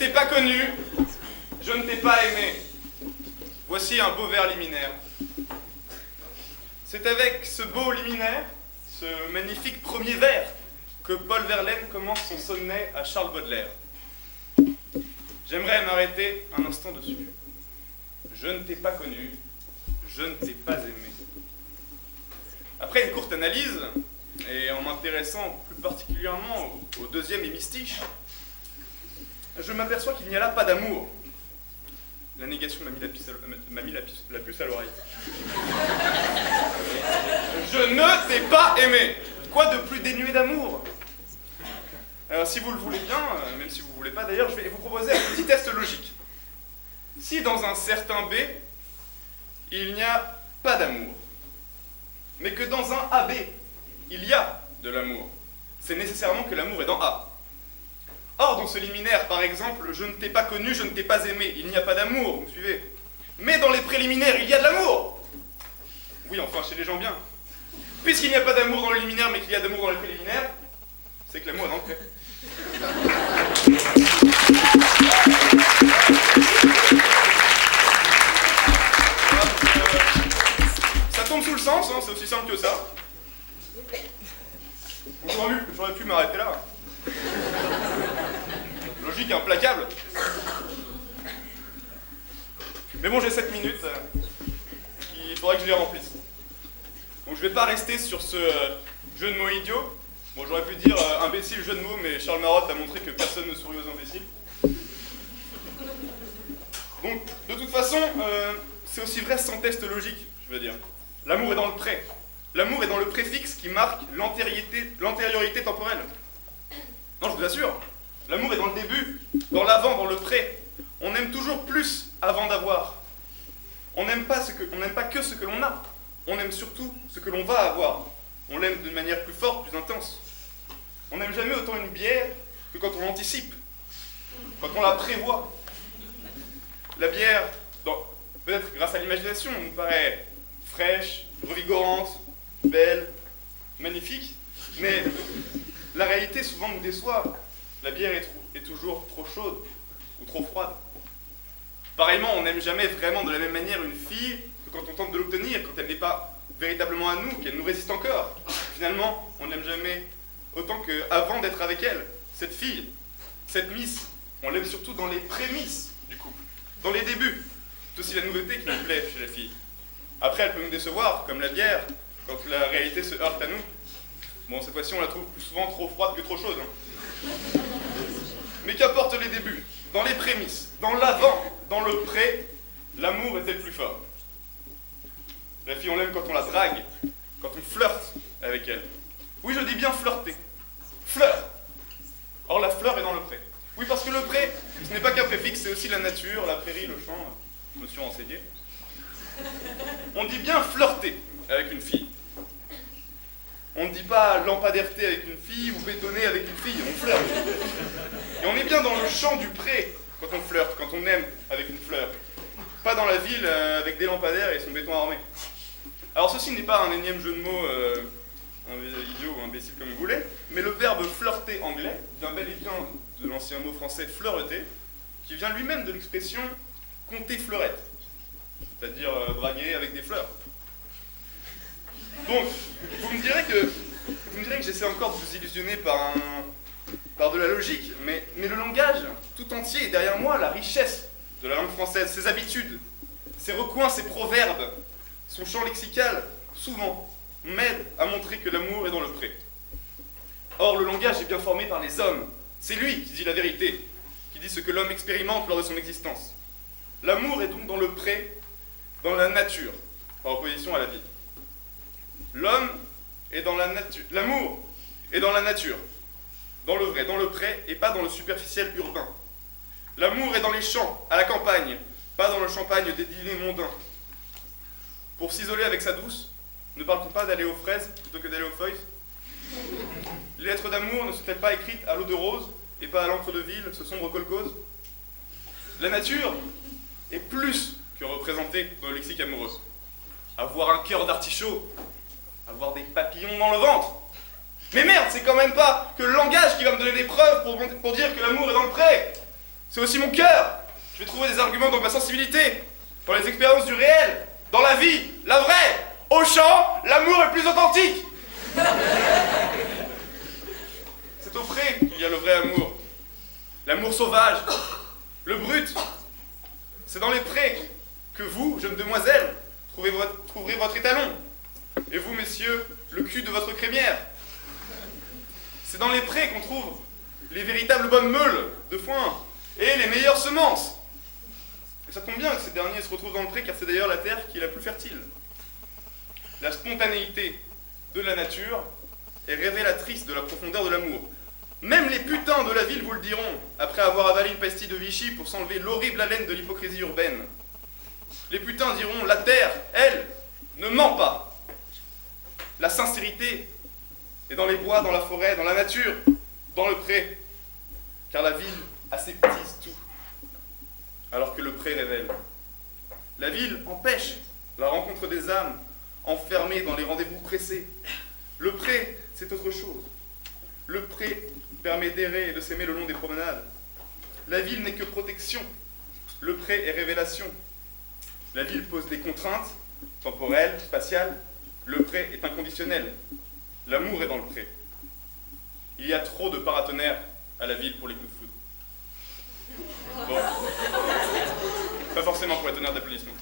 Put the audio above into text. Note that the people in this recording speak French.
t'ai pas connu, je ne t'ai pas aimé. Voici un beau vers liminaire. C'est avec ce beau liminaire, ce magnifique premier vers, que Paul Verlaine commence son sonnet à Charles Baudelaire. J'aimerais m'arrêter un instant dessus. Je ne t'ai pas connu, je ne t'ai pas aimé. Après une courte analyse, et en m'intéressant plus particulièrement au deuxième hémistiche, je m'aperçois qu'il n'y a là pas d'amour. La négation m'a mis la puce à l'oreille. Je ne t'ai pas aimé. Quoi de plus dénué d'amour? Alors si vous le voulez bien, même si vous ne voulez pas d'ailleurs, je vais vous proposer un petit test logique. Si dans un certain B, il n'y a pas d'amour, mais que dans un AB, il y a de l'amour, c'est nécessairement que l'amour est dans A. Or, dans ce liminaire, par exemple, je ne t'ai pas connu, je ne t'ai pas aimé, il n'y a pas d'amour, vous me suivez? Mais dans les préliminaires, il y a de l'amour! Oui, enfin, chez les gens bien. Puisqu'il n'y a pas d'amour dans le liminaire, mais qu'il y a d'amour dans les préliminaires, c'est que l'amour est dans le pré. Ça tombe sous le sens, hein, c'est aussi simple que ça. J'aurais pu m'arrêter là. Logique implacable. Mais bon, j'ai 7 minutes. Il faudrait que je les remplisse. Donc je vais pas rester sur ce jeu de mots idiot. Bon, j'aurais pu dire imbécile jeu de mots, mais Charles Marotte a montré que personne ne sourit aux imbéciles. Donc, de toute façon, c'est aussi vrai sans test logique, je veux dire. L'amour est dans le pré. L'amour est dans le préfixe qui marque l'antériorité temporelle. Non, je vous assure. L'amour est dans le début, dans l'avant, dans le pré. On aime toujours plus avant d'avoir. On n'aime pas que ce que l'on a. On aime surtout ce que l'on va avoir. On l'aime d'une manière plus forte, plus intense. On n'aime jamais autant une bière que quand on l'anticipe, quand on la prévoit. La bière, peut-être grâce à l'imagination, nous paraît fraîche, revigorante, belle, magnifique, mais la réalité souvent nous déçoit. La bière est toujours trop chaude ou trop froide. Pareillement, on n'aime jamais vraiment de la même manière une fille que quand on tente de l'obtenir, quand elle n'est pas véritablement à nous, qu'elle nous résiste encore. Finalement, on n'aime jamais autant qu'avant d'être avec elle. Cette fille, cette miss, on l'aime surtout dans les prémices du couple, dans les débuts. C'est aussi la nouveauté qui nous plaît chez la fille. Après, elle peut nous décevoir, comme la bière, quand la réalité se heurte à nous. Bon, cette fois-ci, on la trouve plus souvent trop froide que trop chaude. Hein. Mais qu'apportent les débuts? Dans les prémices, dans l'avant, dans le pré, l'amour est-elle plus fort? La fille, on l'aime quand on la drague, quand on flirte avec elle. Oui, je dis bien flirter. Fleur. Or, la fleur est dans le pré. Oui, parce que le pré, ce n'est pas qu'un préfixe, c'est aussi la nature, la prairie, le champ. Je me suis renseigné. On dit bien flirter avec une fille. On ne dit pas lampadairter avec une fille ou bétonner avec une fille, on flirte. Et on est bien dans le champ du pré quand on flirte, quand on aime avec une fleur. Pas dans la ville avec des lampadaires et son béton armé. Alors ceci n'est pas un énième jeu de mots idiot ou imbécile comme vous voulez, mais le verbe flirter anglais vient bel et bien de l'ancien mot français fleureter, qui vient lui-même de l'expression compter fleurette, c'est-à-dire draguer avec des fleurs. Donc, vous me direz que j'essaie encore de vous illusionner par de la logique, mais le langage tout entier est derrière moi, la richesse de la langue française, ses habitudes, ses recoins, ses proverbes, son champ lexical, souvent, m'aide à montrer que l'amour est dans le pré. Or, le langage est bien formé par les hommes. C'est lui qui dit la vérité, qui dit ce que l'homme expérimente lors de son existence. L'amour est donc dans le pré, dans la nature, par opposition à la vie. L'homme est dans la nature. L'amour est dans la nature, dans le vrai, dans le pré, et pas dans le superficiel urbain. L'amour est dans les champs, à la campagne, pas dans le champagne des dîners mondains. Pour s'isoler avec sa douce, ne parle-t-on pas d'aller aux fraises plutôt que d'aller aux feuilles? Les lettres d'amour ne sont-elles pas écrites à l'eau de rose et pas à l'encre de ville, ce sombre kolkhoz? La nature est plus que représentée dans le lexique amoureux. Avoir un cœur d'artichaut, avoir des papillons dans le ventre. Mais merde, c'est quand même pas que le langage qui va me donner des preuves pour dire que l'amour est dans le pré. C'est aussi mon cœur. Je vais trouver des arguments dans ma sensibilité, dans les expériences du réel, dans la vie, la vraie. Au champ, l'amour est plus authentique. C'est au pré qu'il y a le vrai amour. L'amour sauvage, le brut. C'est dans les prés que vous, jeunes demoiselles, trouverez votre étalon. Et vous, messieurs, le cul de votre crémière. C'est dans les prés qu'on trouve les véritables bonnes meules de foin et les meilleures semences. Et ça tombe bien que ces derniers se retrouvent dans le pré, car c'est d'ailleurs la terre qui est la plus fertile. La spontanéité de la nature est révélatrice de la profondeur de l'amour. Même les putains de la ville vous le diront, après avoir avalé une pastille de Vichy pour s'enlever l'horrible haleine de l'hypocrisie urbaine. Les putains diront, la terre, elle, ne ment pas. La sincérité est dans les bois, dans la forêt, dans la nature, dans le pré. Car la ville aseptise tout, alors que le pré révèle. La ville empêche la rencontre des âmes, enfermées dans les rendez-vous pressés. Le pré, c'est autre chose. Le pré permet d'errer et de s'aimer le long des promenades. La ville n'est que protection. Le pré est révélation. La ville pose des contraintes, temporelles, spatiales. Le pré est inconditionnel. L'amour est dans le pré. Il y a trop de paratonnerres à la ville pour les coups de foudre. Bon. Pas forcément pour les tonnerres d'applaudissements.